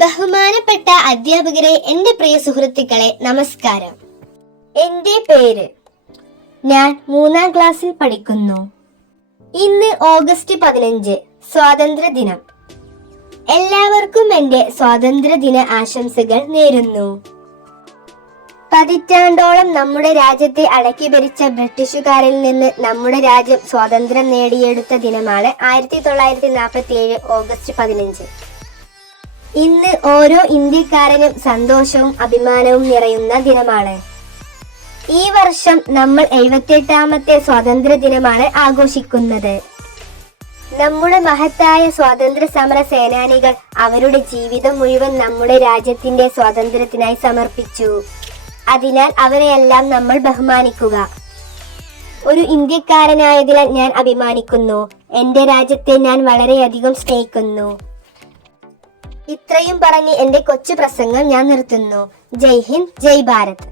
ബഹുമാനപ്പെട്ട അധ്യാപകരെ, എന്റെ പ്രിയ സുഹൃത്തുക്കളെ, നമസ്കാരം. എന്റെ പേര്, ഞാൻ 3ാം ക്ലാസ്സിൽ പഠിക്കുന്നു. ഇന്ന് ഓഗസ്റ്റ് 15, സ്വാതന്ത്ര്യ ദിനം. എല്ലാവർക്കും എന്റെ സ്വാതന്ത്ര്യദിന ആശംസകൾ നേരുന്നു. പതിറ്റാണ്ടോളം നമ്മുടെ രാജ്യത്തെ അടക്കി ഭരിച്ച ബ്രിട്ടീഷുകാരിൽ നിന്ന് നമ്മുടെ രാജ്യം സ്വാതന്ത്ര്യം നേടിയെടുത്ത ദിനമാണ് 1947 ഓഗസ്റ്റ് 15. ഇന്ന് ഓരോ ഇന്ത്യക്കാരനും സന്തോഷവും അഭിമാനവും നിറയുന്ന ദിനമാണ്. ഈ വർഷം നമ്മൾ 78ാമത്തെ സ്വാതന്ത്ര്യ ദിനമാണ് ആഘോഷിക്കുന്നത്. നമ്മുടെ മഹത്തായ സ്വാതന്ത്ര്യ സമര സേനാനികൾ അവരുടെ ജീവിതം മുഴുവൻ നമ്മുടെ രാജ്യത്തിന്റെ സ്വാതന്ത്ര്യത്തിനായി സമർപ്പിച്ചു. അതിനാൽ അവരെയെല്ലാം നമ്മൾ ബഹുമാനിക്കുക. ഒരു ഇന്ത്യക്കാരനായതിനാൽ ഞാൻ അഭിമാനിക്കുന്നു. എന്റെ രാജ്യത്തെ ഞാൻ വളരെയധികം സ്നേഹിക്കുന്നു. ഇത്രയും പറഞ്ഞ് എന്റെ കൊച്ചു പ്രസംഗം ഞാൻ നിർത്തുന്നു. ജയ് ഹിന്ദ്, ജയ് ഭാരത്.